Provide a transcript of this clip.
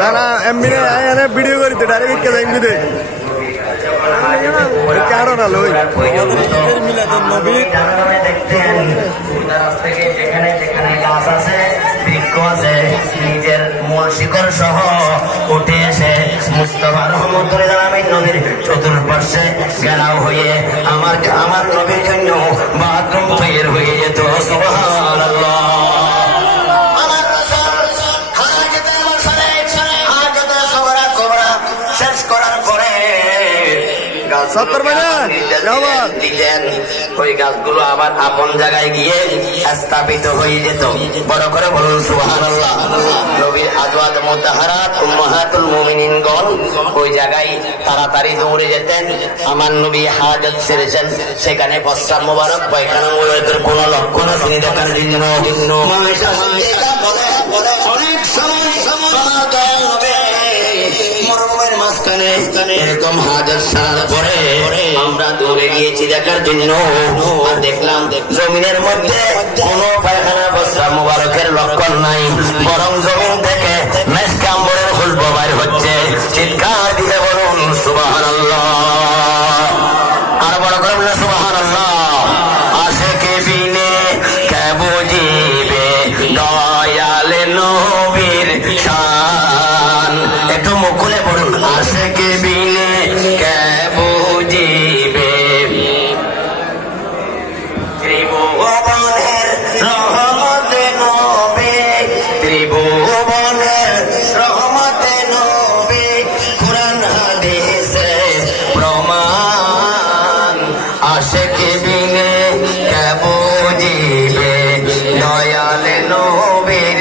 না না এমনি ভিডিও করি তো ডাইরেক্ট কে যাইবি দে কারো না লই মিলাদুন নবী দেখতেন রাস্তা থেকে যেখানে যেখানে গাছ আছে বৃক্ষ আছে নিজের মূল শিকড় সহ উঠে এসে মুস্তাফা রহমতুল্লাহ আলামিন নবীর চতুর্পার্শ্বে ঘেরাও হয়ে আমার নবীর জন্য বাথরুম তৈরি হয়ে যেত সুবহানাল্লাহ। শেষ করার পরে ওই গাছগুলো আবার আপন জায়গায় গিয়ে স্থাপিত হয়ে যেত। বড় করে বলুন সুবহানাল্লাহ। নবীর আজওয়াজ মুতাহহারাত উম্মাহাতুল মুমিনিনগণ ওই জায়গায় তাড়াতাড়ি দৌড়ে যেতেন। আমার নবী হাজত সেরেছেন, সেখানে প্রস্রাব মোবারক পায়খানা মোবারকের কোন লক্ষণ তিনি দেখার জন্য অনেক সময় মরুভূমির মাঝখানে এরকম হাজার সাল পরে আমরা দৌড়ে গিয়েছি দেখার জন্য। আর দেখলাম জমিনের মধ্যে কোন পায়খানা প্রস্রাব মোবারকের লক্ষণ নাই, বরং জমিন থেকে মেশকা আম্বরের খুশবু বাইর হচ্ছে। চিৎকার দিয়ে বলুন সুবহানাল্লাহ। আর বড় করে বলুন সুবহানাল্লাহ। আশিকে বিনে কে বুঝিবে দয়াল নবীর শান। একটু মুখ খুলে বলুন আশিকে বিনে কে বুঝিবে ত্রিভুবনের রহমতে নবী, ত্রিভুবনের রহমতে নবী, কুরআন হাদিসে প্রমাণ। আশিকে বিনে কে বুঝিবে দয়াল নবীর